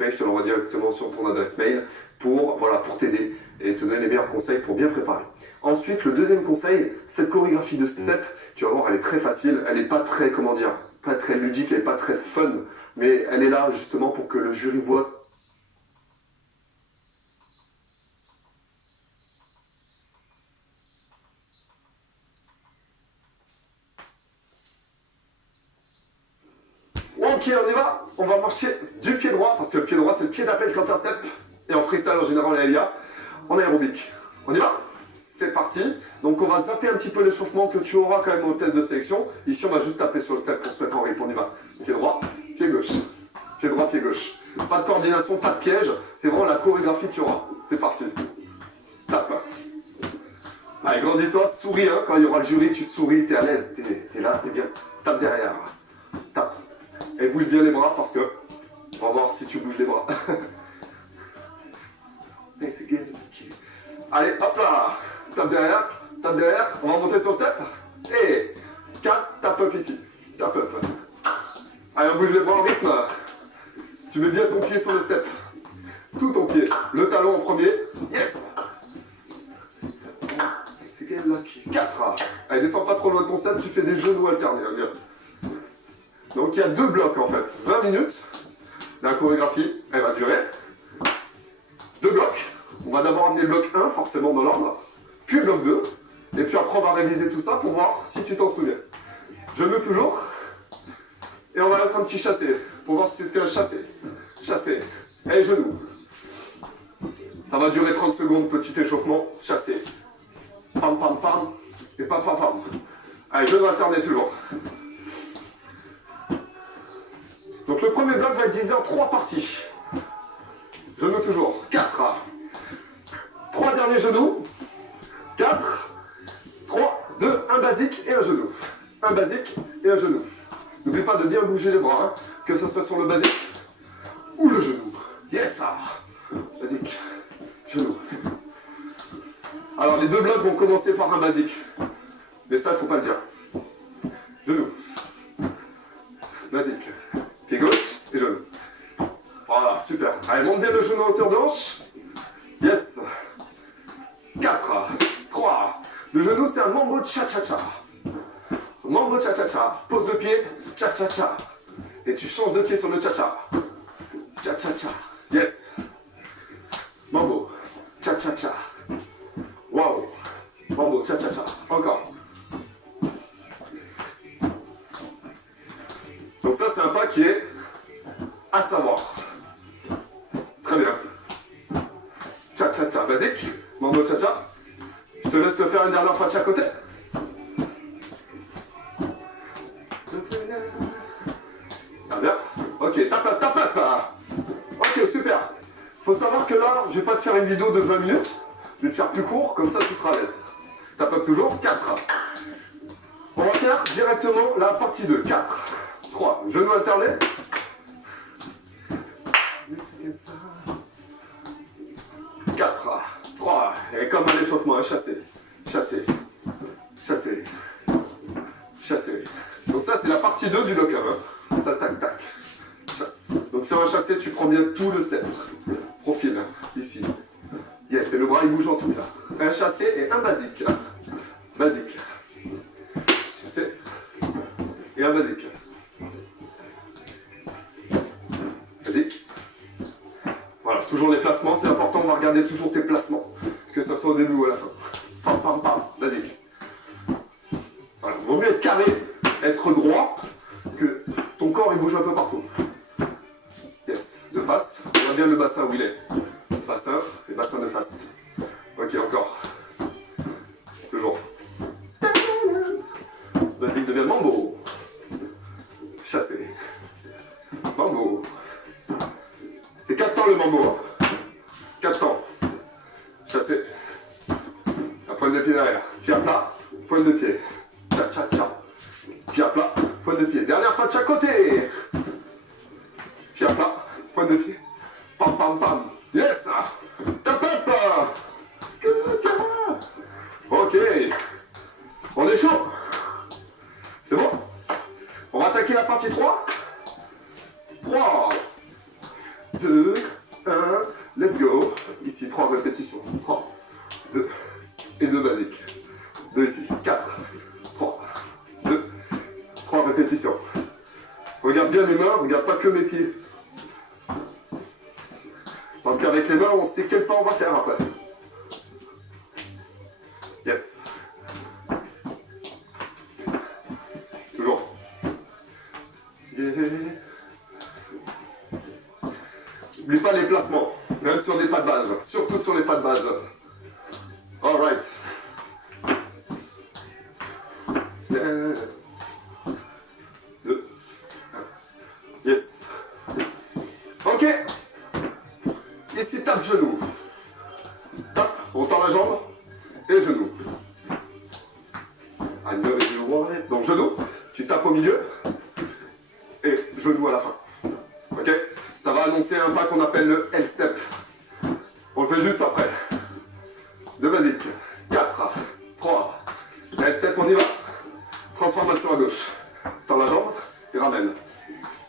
mail, je te l'envoie directement sur ton adresse mail pour t'aider et te donner les meilleurs conseils pour bien préparer. Ensuite, le deuxième conseil, cette chorégraphie de step, tu vas voir, elle est très facile, elle n'est pas très, pas très ludique, elle n'est pas très fun, mais elle est là justement pour que le jury voit. Ok, on y va. On va marcher du pied droit, parce que le pied droit, c'est le pied d'appel quand un step. Et en freestyle, en général, il y a en aérobic. On y va? C'est parti. Donc, on va zapper un petit peu l'échauffement que tu auras quand même au test de sélection. Ici, on va juste taper sur le step pour se mettre en rythme. On y va. Pied droit, pied gauche. Pied droit, pied gauche. Pas de coordination, pas de piège. C'est vraiment la chorégraphie qu'il y aura. C'est parti. Tape. Allez, grandis-toi, souris. Hein. Quand il y aura le jury, tu souris, t'es à l'aise. T'es là, t'es bien. Tape derrière. Tape. Et bouge bien les bras parce que on va voir si tu bouges les bras. Allez, hop là. Tape derrière. On va monter sur step. Et 4, tape up ici. Tape up. Allez, on bouge les bras en rythme. Tu mets bien ton pied sur le step. Tout ton pied. Le talon en premier. Yes. C'est quel là? 4. Allez, descends pas trop loin de ton step. Tu fais des genoux alternés. Bien. Donc il y a 2 blocs en fait, 20 minutes, la chorégraphie, elle va durer, 2 blocs, on va d'abord amener le bloc 1 forcément dans l'ordre, puis le bloc 2, et puis après on va réviser tout ça pour voir si tu t'en souviens. Genoux toujours, et on va mettre un petit chassé, pour voir si c'est ce qu'il y a chassé, et genoux. Ça va durer 30 secondes, petit échauffement, chassé, pam pam pam, et pam pam pam. Allez, genoux alternés toujours. Donc le premier bloc va être divisé en 3 parties. Genoux toujours. 4. 3 derniers genoux. 4. 3, 2, un basique et un genou. Un basique et un genou. N'oublie pas de bien bouger les bras, hein, que ce soit sur le basique ou le genou. Yes! Basique. Genou. Alors les 2 blocs vont commencer par un basique. Mais ça, il ne faut pas le dire. Genou. Basique. Pied gauche et genou. Voilà, super. Allez, monte bien le genou en hauteur de hanche. Yes. 4, 3. Le genou, c'est un mambo cha-cha-cha. Mambo cha-cha-cha. Pose le pied, cha-cha-cha. Et tu changes de pied sur le cha-cha. Cha-cha-cha. Yes. Mambo. Cha-cha-cha. Wow. Mambo cha-cha-cha. Encore. Donc ça, c'est un pas qui est à savoir. Très bien. Cha-cha-cha, basique. Mambo cha-cha. Je te laisse le faire une dernière fois de chaque côté. Très bien. Ok, tape. Ok, super. Faut savoir que là, je vais pas te faire une vidéo de 20 minutes. Je vais te faire plus court, comme ça tu seras à l'aise. Tape toujours. 4. On va faire directement la partie 2. 4. 3, genoux alternés. 4, 3, et comme un échauffement, chassé. Donc ça, c'est la partie 2 du bloc 1. Hein. Tac. Chasse. Donc sur un chassé, tu prends bien tout le step. Profil, ici. Yes, et le bras, il bouge en tout là. Un chassé et un basique. Basique. Chassé. Et un basique. Basique. Voilà, toujours les placements, c'est important, on va regarder toujours tes placements. Que ce soit au début ou à la fin. Pam, basique. Voilà, il vaut mieux être carré, être droit, que ton corps il bouge un peu partout. Yes, de face, on voit bien le bassin où il est. Bassin et bassin de face. Ok, encore. Toujours. Basique devient mambo. Chassé. Mambo. C'est 4 temps le mambo. Hein. 4 temps. Chassé. La pointe de pied derrière. Pied à plat. Pointe de pied. Cha. Pied à plat. Pointe de pied. Dernière fois de chaque côté. Pied à plat. Pointe de pied. Pam. Yes. Tap. Ok. On est chaud. C'est bon? On va attaquer la partie 3. 3, 2, répétitions. 3, 2, et 2 basiques. 2 ici, 4, 3, 2, 3 répétitions. Regarde bien mes mains, regarde pas que mes pieds. Parce qu'avec les mains, on sait quel pas on va faire après. Yes. Toujours. Yeah. N'oublie pas les placements, même sur des pas de base, surtout sur les pas de base. Alright. 2, 1. Yes. Ok. Ici, tape genou. Tape, on tend la jambe et genou. Donc genou, tu tapes au milieu et genou à la fin. Ok? Ça va annoncer un pas qu'on appelle le L-step. On le fait juste après. 2 basiques. 4, 3. L-step, on y va. Transformation à gauche. Tends la jambe et ramène.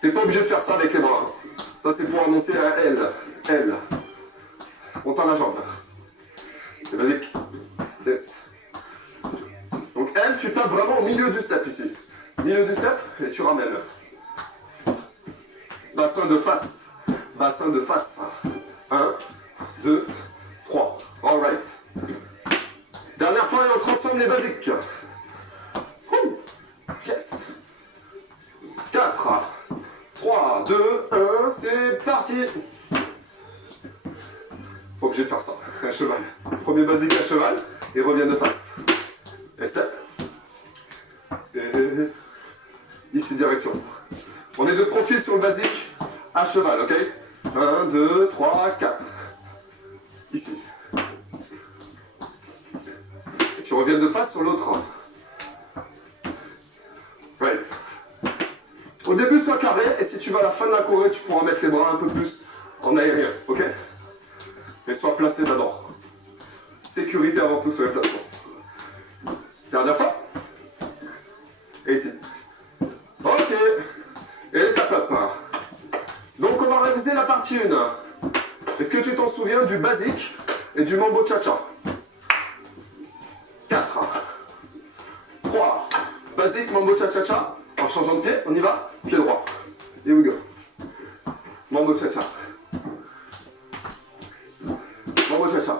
T'es pas obligé de faire ça avec les bras. Ça, c'est pour annoncer un L. L. On tend la jambe. C'est basique. Yes. Donc L, tu tapes vraiment au milieu du step ici. Milieu du step et tu ramènes. Bassin de face. Bassin de face. 1, 2, 3. Alright. Dernière fois et on transforme les basiques. Yes. 4, 3, 2, 1, c'est parti. Pas obligé de faire ça. À cheval. Premier basique à cheval et reviens de face. Et step. Et ici direction. On est de profil sur le basique à cheval, ok? 1, 2, 3, 4. Ici. Et tu reviens de face sur l'autre. Right. Au début, sois carré, et si tu vas à la fin de la choré, tu pourras mettre les bras un peu plus en aérien, ok? Mais sois placé d'abord. Sécurité avant tout sur les placements. Dernière fois. Et ici. Ok. Et tap up. Donc on va réviser la partie 1. Est-ce que tu t'en souviens du basique et du mambo cha-cha? 4. 3. Basique, mambo cha-cha-cha. En changeant de pied, on y va. Pied droit. Here we go. Mambo cha-cha. Mambo cha-cha.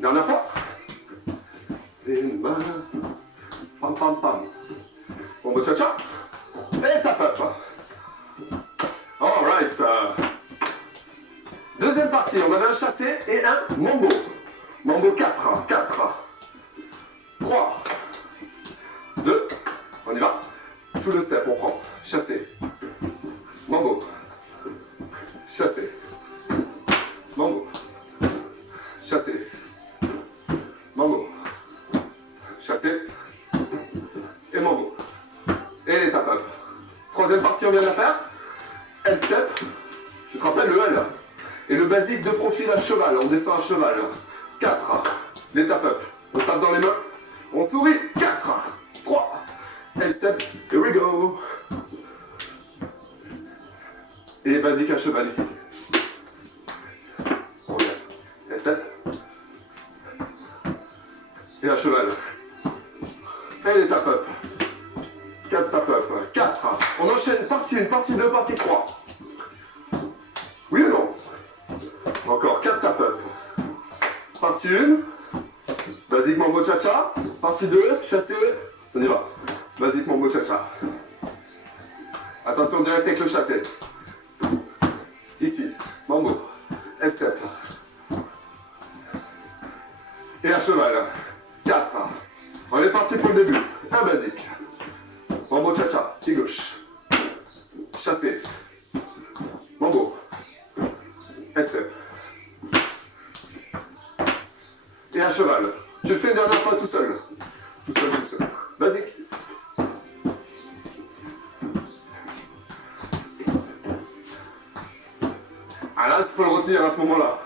Dernière fois. Une main. Pam pam pam. Mambo cha-cha. Et tap up. Alright. Deuxième partie, on avait un chassé et un mambo. Mambo 4. 4. 3. 2. On y va. Tout le step, on prend. Chassé. Mambo. Chassé. Mambo. Chassé. Mambo. Chassé. Et mambo. Et les tap up. Troisième partie, on vient de la faire. L-step. Tu te rappelles le L. Et le basique de profil à cheval. On descend à cheval. 4. Les tap up. On tape dans les mains. On sourit. 4. 3. L-step. Here we go. Et basique à cheval ici. On revient. L-step. Et à cheval. Et les tap up. 4 tap up. 4. On enchaîne partie 1, partie 2, partie 3. Oui ou non? Encore 4 tap up. Partie 1. Basique mambo cha-cha. Partie 2. Chassé. On y va. Basique mambo cha-cha. Attention direct avec le chassé. Ici. Mambo. L-step. Et à cheval. 4. On est parti pour le début. Un basique. Mambo cha-cha. Pied gauche. Chassé. Mambo. L-step. Et à cheval. Tu le fais une dernière fois tout seul. Tout seul, tout seul. Basique. Ah là, il faut le retenir à ce moment-là.